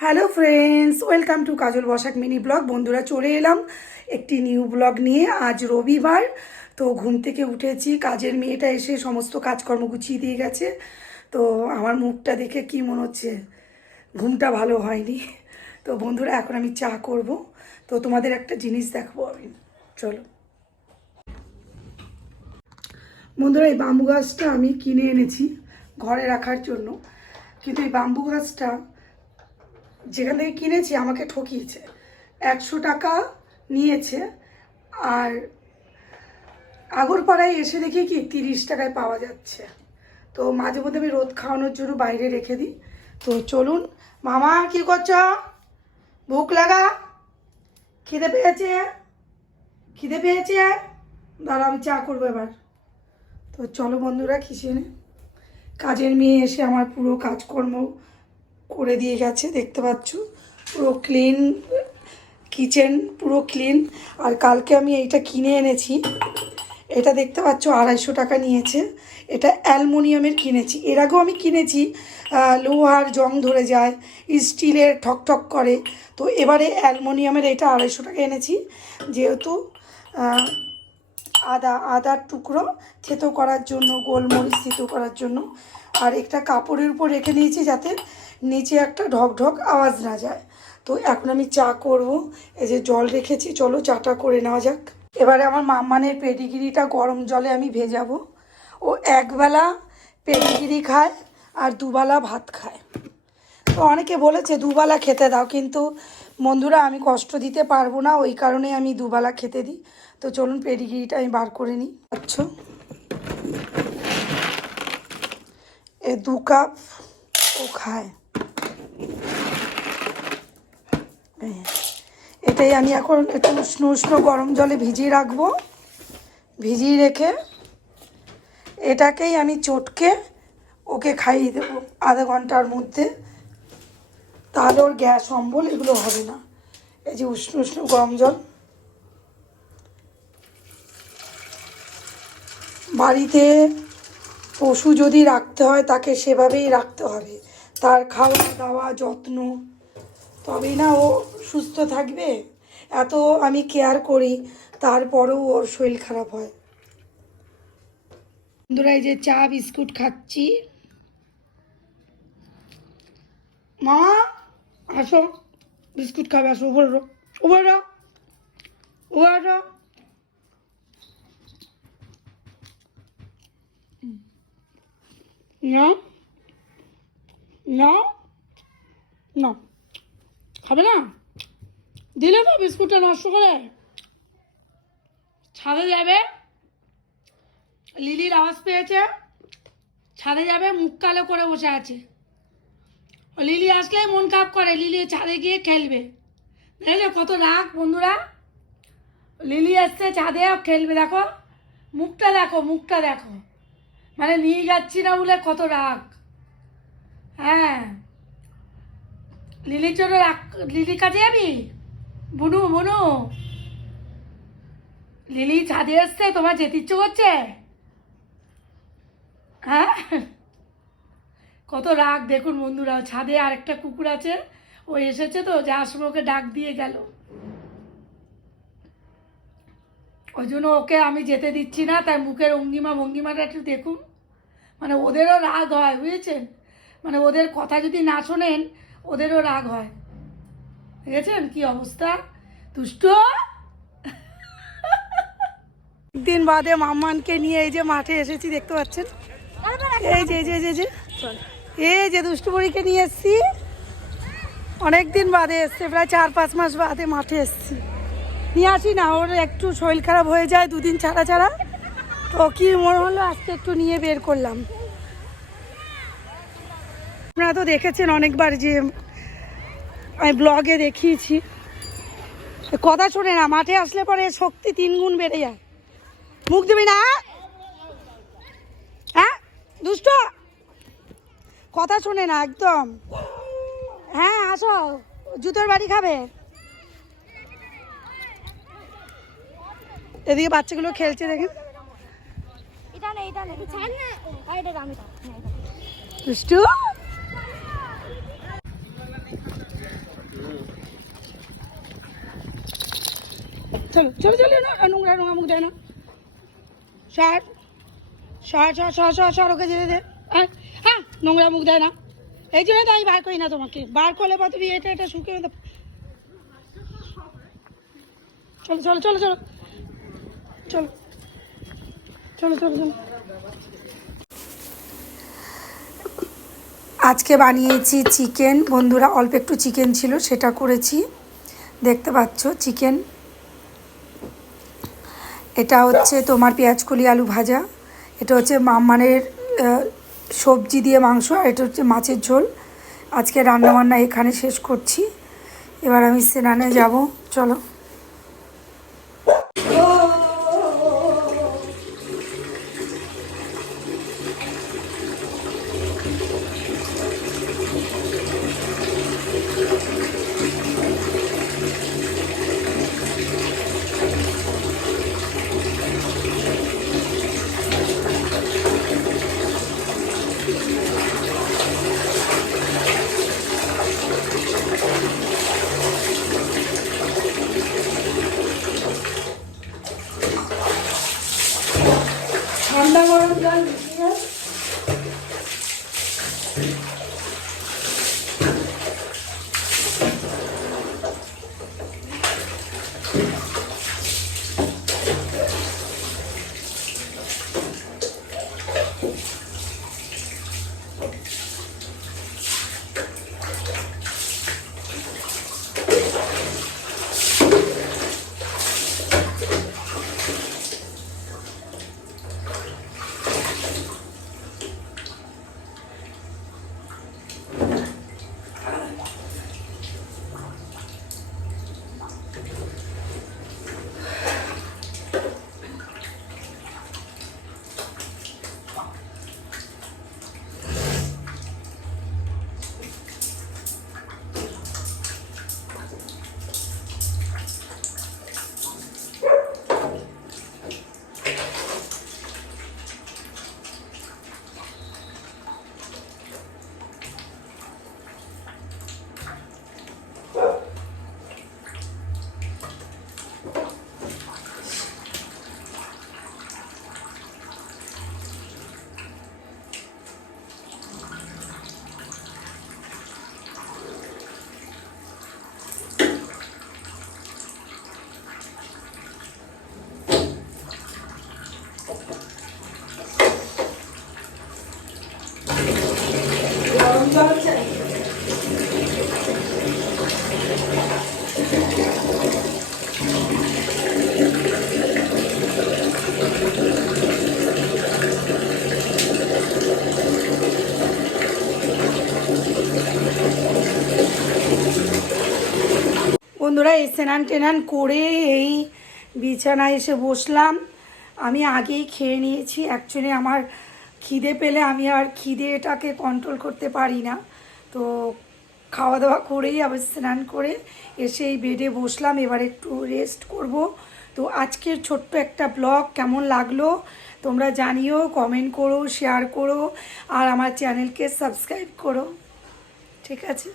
Hello friends welcome to Kajal Basak mini blog বন্ধুরা, চলে এলাম একটি নিউ ব্লগ নিয়ে। আজ রবিবার, তো ঘুম থেকে উঠেছি। কাজের মেয়েটা এসে সমস্ত কাজকর্ম গুছিয়ে দিয়ে গেছে। তো আমার মুখটা দেখে কি মনে হচ্ছে, ঘুমটা ভালো হয়নি। তো বন্ধুরা, এখন আমি চা করব। তো তোমাদের একটা জিনিস দেখাবো আমি। চলো। বন্ধুরা, এই বাম্বু গাছটা আমি কিনে এনেছি ঘরে রাখার জন্য। কিন্তু এই বাম্বু গাছটা যেখান থেকে কিনেছি, আমাকে ঠকিয়েছে। একশো টাকা নিয়েছে। আর আগরপাড়ায় এসে দেখি কি, তিরিশ টাকায় পাওয়া যাচ্ছে। তো মাঝে মধ্যে আমি রোদ খাওয়ানোর জন্য বাইরে রেখে দিই। তো চলুন, মামা কি করছ? ভুক লাগা? খিদে পেয়েছে? খিদে পেয়েছে? দাঁড়া, আমি চা করব এবার। তো চলো বন্ধুরা কিচেনে কাজের মেয়ে এসে আমার পুরো কাজকর্ম করে দিয়ে গেছে, দেখতে পাচ্ছ? পুরো ক্লিন কিচেন পুরো ক্লিন আর কালকে আমি এইটা কিনে এনেছি। এটা দেখতে পাচ্ছ, আড়াইশো টাকা নিয়েছে। এটা অ্যালমোনিয়ামের কিনেছি। এর আগেও আমি কিনেছি লোহার জং ধরে যায়, স্টিলের ঠক ঠক করে। তো এবারে অ্যালমোনিয়ামের এটা আড়াইশো টাকা এনেছি। যেহেতু আদা, আদার টুকরো থেতো করার জন্য, গোলমরিচ থেতো করার জন্য। আর একটা কাপড়ের উপর রেখে নিয়েছি যাতে নিচে একটা ঢক ঢক আওয়াজ না যায়। তো এখন আমি চা করব। এই যে জল রেখেছি, চলো চাটা করে নেওয়া যাক। এবারে আমার মাম্মানের পেডিগিরিটা গরম জলে আমি ভেজাবো। ও একবেলা পেডিগিরি খায় আর দুবেলা ভাত খায়। তো অনেকে বলেছে দুবেলা খেতে দাও, কিন্তু বন্ধুরা, আমি কষ্ট দিতে পারব না, ওই কারণে আমি দুবেলা খেতে দিই। তো চলুন, পেডিগিরিটা আমি বার করে নিই। আচ্ছা। এ দু কাপ ও খায়। এটাই আমি এখন একটু উষ্ণ উষ্ণ গরম জলে ভিজিয়ে রাখব। ভিজিয়ে রেখে এটাকেই আমি চটকে ওকে খাইয়ে দেবো আধা ঘণ্টার মধ্যে। তাহলে ওর গ্যাস, অম্বল, এগুলো হবে না। এই যে উষ্ণ উষ্ণ গরম জল। বাড়িতে পশু যদি রাখতে হয়, তাকে সেভাবেই রাখতে হবে। তার খাওয়া, দাওয়া, যত্ন, তবেই না ও সুস্থ থাকবে। এত আমি কেয়ার করি, তারপরেও ওর শরীর খারাপ হয়। বন্ধুরা, এই যে চা, বিস্কুট খাচ্ছি। মা! আসো, বিস্কুট খাবে, আসো উপরে রো উপরে রো উপরে রো। না না না। খাবে না? দিলে তো বিস্কুটটা নষ্ট করে। ছাদে যাবে, লিলির আওয়াজ পেয়েছে। ছাদে যাবে, মুখ কালো করে বসে আছে। লিলি আসলেই মন খারাপ করে, লিলি ছাদে গিয়ে খেলবে। দেখলে কত রাগ বন্ধুরা? লিলি আসছে ছাদে খেলবে, দেখো। মুখটা দেখো মুখটা দেখো। মানে নিয়ে যাচ্ছি না বলে কত রাগ। হ্যাঁ। লিলির জন্য রাগ, লিলির কাছে যাবি? বুনু বুনু। লিলি ছাদে এসছে, তোমার যেতে ইচ্ছে করছে? হ্যাঁ? কত রাগ দেখুন বন্ধুরা ছাদে আরেকটা কুকুর আছে ও এসেছে তো যার সময় ওকে ডাক দিয়ে গেল। ওই জন্য ওকে আমি যেতে দিচ্ছি না তাই মুখের অঙ্গিমা ভঙ্গিমাটা একটু দেখুন। মানে ওদেরও রাগ হয় বুঝেছেন? মানে ওদের কথা যদি না শোনেন ওদেরও রাগ হয়। দেখেছেন কি অবস্থা? দুষ্ট! দিন বাদে মাম্মানকে নিয়ে এই যে মাঠে এসেছি দেখতে পাচ্ছেন? এই যে এই যে এই যে, এই যে এই যে নিয়ে এসছি অনেক দিন বাদে এসছে, প্রায় চার, পাঁচ মাস বাদে মাঠে এসছি। নিয়ে আসি না, ওর একটু শরীর খারাপ হয়ে যায় দুদিন ছাড়া ছাড়া। তো কি মনে হলো, আজকে একটু নিয়ে বের করলাম। আপনারা তো দেখেছেন অনেকবার যে আমি ব্লগে দেখিয়েছি। কথা শোনে না, মাঠে আসলে পরে শক্তি তিন গুণ বেড়ে যায়। মুখ দিবি না হ্যাঁ দুষ্ট কথা শোনে না একদম। হ্যাঁ আসো। জুতোর বাড়ি খাবে। এদিকে বাচ্চাগুলো খেলছে দেখেন। দামি দুষ্টু। চলো চলো চলো না নোংরা নোংরা মুখ দেয় না। সর। সর সর সর সর ওকে যেতে দে। হ্যাঁ। নোংরা মুখ দেয় না। এই জন্য তো আমি বার করি না তোমাকে। বার করলে বা তুমি এটা এটা শুকিয়ে চলো চলো চলো চলো। চলো। চলো চলো চলো। আজকে বানিয়েছি চিকেন। বন্ধুরা, অল্প একটু চিকেন ছিল, সেটা করেছি। দেখতে পাচ্ছ, চিকেন। এটা হচ্ছে তোমার পেঁয়াজ কলি আলু ভাজা। এটা হচ্ছে মামানের সবজি দিয়ে মাংস আর এটা হচ্ছে মাছের ঝোল। আজকে রান্নাবান্না এখানে শেষ করছি। এবার আমি স্নানে যাব। চলো। 난 বন্ধুরা এই স্নান টেনান করে এই বিছানায় এসে বসলাম। আমি আগেই খেয়ে নিয়েছি। অ্যাকচুয়ালি আমার খিদে পেলে আমি আর খিদেটাকে কন্ট্রোল করতে পারি না। তো খাওয়া দাওয়া করেই আবার স্নান করে এসে এই বেডে বসলাম, এবার একটু রেস্ট করব। তো আজকের ছোট্ট একটা ব্লগ কেমন লাগল তোমরা জানিও কমেন্ট করো শেয়ার করো, আর আমার চ্যানেলকে সাবস্ক্রাইব করো। ঠিক আছে?